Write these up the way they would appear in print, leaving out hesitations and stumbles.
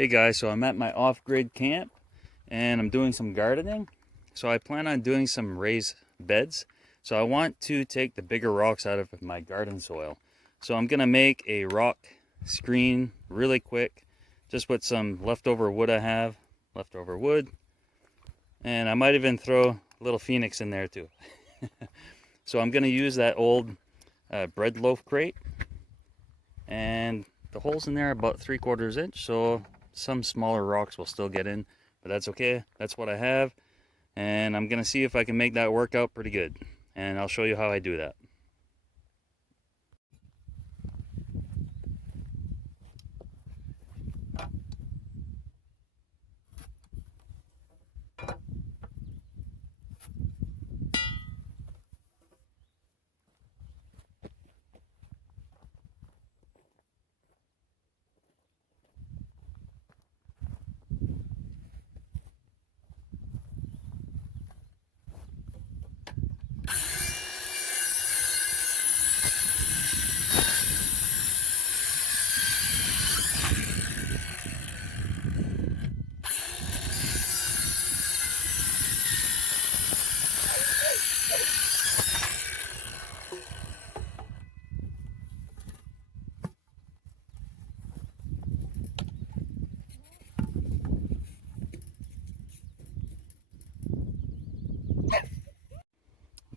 Hey guys, so I'm at my off-grid camp and I'm doing some gardening. So I plan on doing some raised beds. So I want to take the bigger rocks out of my garden soil. So I'm gonna make a rock screen really quick, just with some leftover wood I have, leftover wood. And I might even throw a little phoenix in there too. So I'm gonna use that old bread loaf crate, and the holes in there are about 3/4 inch, so some smaller rocks will still get in, but that's okay. That's what I have, and I'm gonna see if I can make that work out pretty good, and I'll show you how I do that.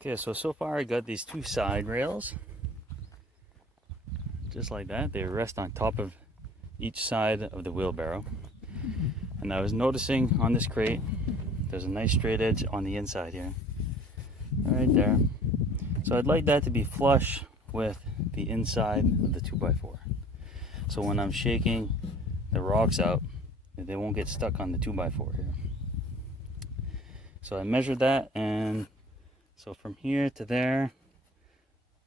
Okay, so far I got these two side rails, just like that. They rest on top of each side of the wheelbarrow. And I was noticing on this crate, there's a nice straight edge on the inside here, right there. So I'd like that to be flush with the inside of the 2x4. So when I'm shaking the rocks out, they won't get stuck on the 2x4 here. So I measured that, and so from here to there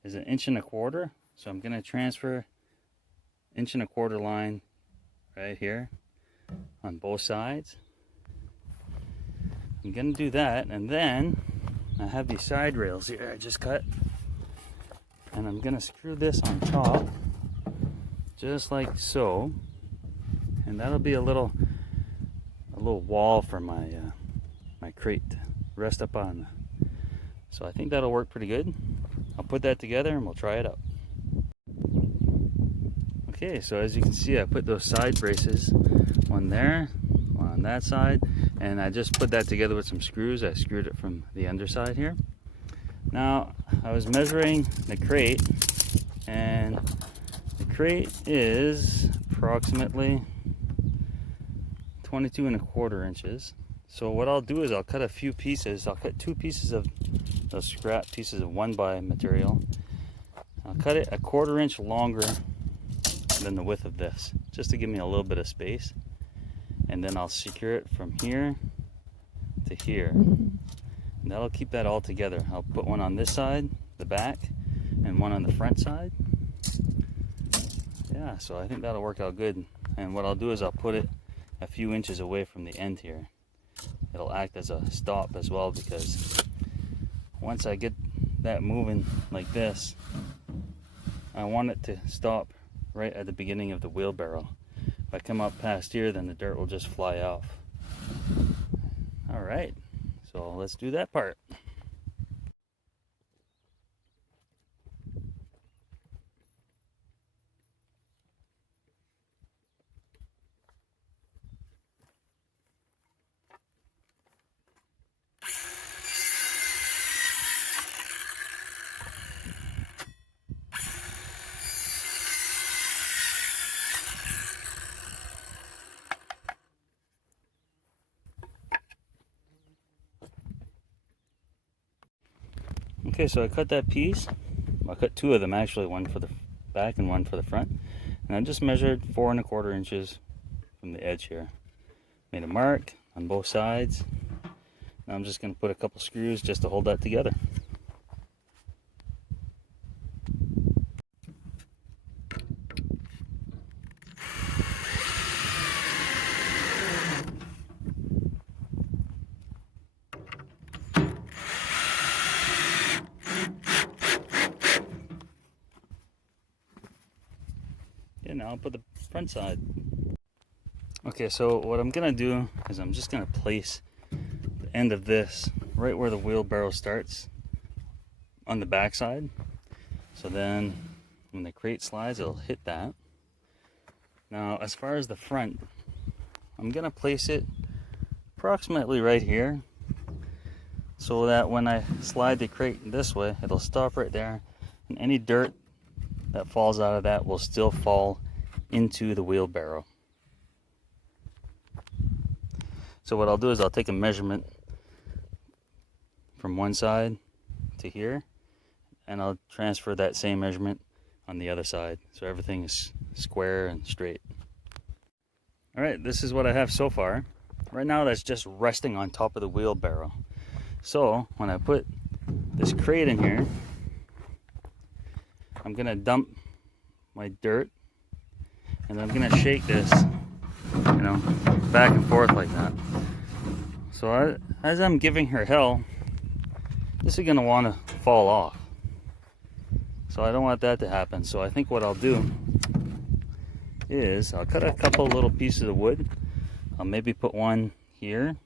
is 1.25 inches. So I'm going to transfer 1.25 inch line right here on both sides. I'm going to do that, and then I have these side rails here I just cut, and I'm going to screw this on top just like so, and that'll be a little wall for my my crate to rest up on. So I think that'll work pretty good. I'll put that together and we'll try it out. Okay, so as you can see, I put those side braces, one there, one on that side, and I just put that together with some screws. I screwed it from the underside here. Now, I was measuring the crate, and the crate is approximately 22.25 inches. So what I'll do is I'll cut a few pieces. I'll cut 2 pieces of those scrap pieces of 1x material. I'll cut it 1/4 inch longer than the width of this, just to give me a little bit of space. And then I'll secure it from here to here. And that'll keep that all together. I'll put one on this side, the back, and one on the front side. Yeah, so I think that'll work out good. And what I'll do is I'll put it a few inches away from the end here. It'll act as a stop as well, because once I get that moving like this, I want it to stop right at the beginning of the wheelbarrow. If I come up past here, then the dirt will just fly off. All right, so let's do that part. Okay, so I cut that piece. I cut 2 of them actually, one for the back and one for the front. And I just measured 4.25 inches from the edge here. Made a mark on both sides. Now I'm just going to put a couple screws just to hold that together. Now I'll put the front side. Okay, so what I'm gonna do is I'm just gonna place the end of this right where the wheelbarrow starts on the back side. So then when the crate slides, it'll hit that. Now, as far as the front, I'm gonna place it approximately right here so that when I slide the crate this way, it'll stop right there, and any dirt that falls out of that will still fall into the wheelbarrow. So what I'll do is I'll take a measurement from one side to here, and I'll transfer that same measurement on the other side so everything is square and straight. Alright, this is what I have so far. Right now that's just resting on top of the wheelbarrow. So when I put this crate in here, I'm gonna dump my dirt and I'm gonna shake this, back and forth like that. So as I'm giving her hell, this is gonna want to fall off. So I don't want that to happen. So I think what I'll do is I'll cut a couple little pieces of wood. I'll maybe put one here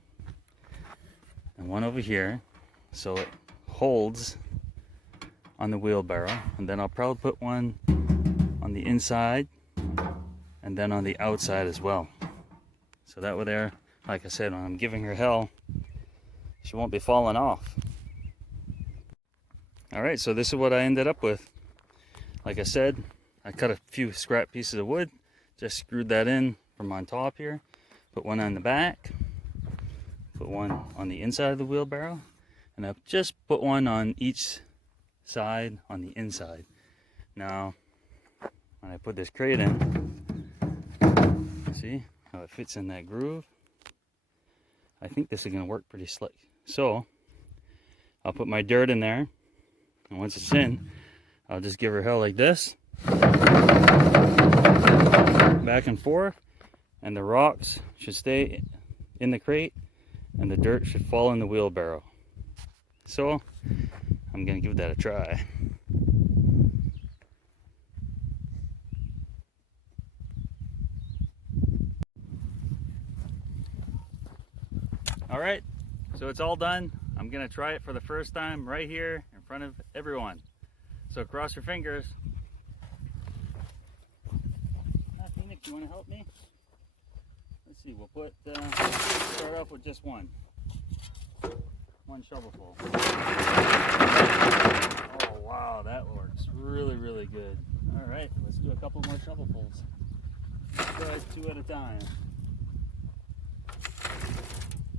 and one over here so it holds on the wheelbarrow, and then I'll probably put one on the inside and then on the outside as well. So that way there, like I said, when I'm giving her hell, she won't be falling off. Alright, so this is what I ended up with. Like I said, I cut a few scrap pieces of wood, just screwed that in from on top here, put one on the back, put one on the inside of the wheelbarrow, and I've just put one on each side on the inside. Now, when I put this crate in, see how it fits in that groove? I think this is going to work pretty slick. So, I'll put my dirt in there, and once it's in, I'll just give her hell like this, back and forth, and the rocks should stay in the crate and the dirt should fall in the wheelbarrow. So I'm gonna give that a try. All right, so it's all done. I'm gonna try it for the first time right here in front of everyone. So cross your fingers. Phoenix, you want to help me? Let's see, we'll start off with just one shovelful. Oh wow, that works really, really good. All right, let's do a couple more shovelfuls. Let's try 2 at a time.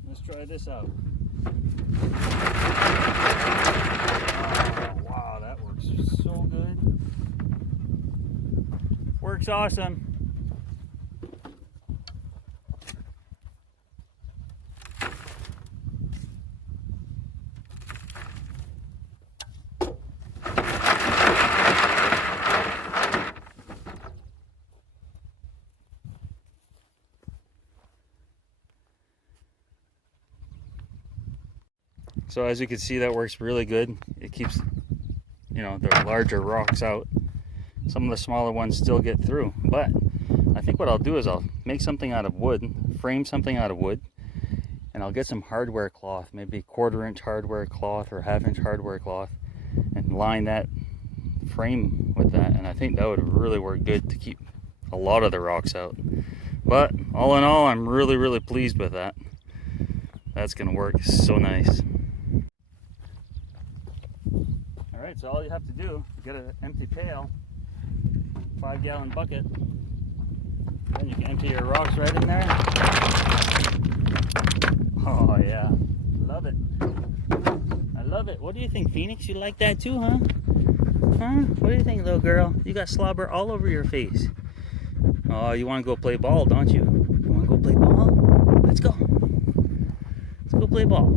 Let's try this out. Oh, wow, that works so good. Works awesome. So as you can see, that works really good. It keeps, the larger rocks out. Some of the smaller ones still get through. But I think what I'll do is I'll make something out of wood, frame something out of wood, and I'll get some hardware cloth, maybe 1/4 inch hardware cloth or 1/2 inch hardware cloth, and line that frame with that. And I think that would really work good to keep a lot of the rocks out. But all in all, I'm really, really pleased with that. That's gonna work so nice. Alright, so all you have to do is get an empty pail, 5-gallon bucket, then you can empty your rocks right in there. Oh yeah, love it. I love it. What do you think, Phoenix? You like that too, huh? Huh? What do you think, little girl? You got slobber all over your face. Oh, you want to go play ball, don't you? You want to go play ball? Let's go. Let's go play ball.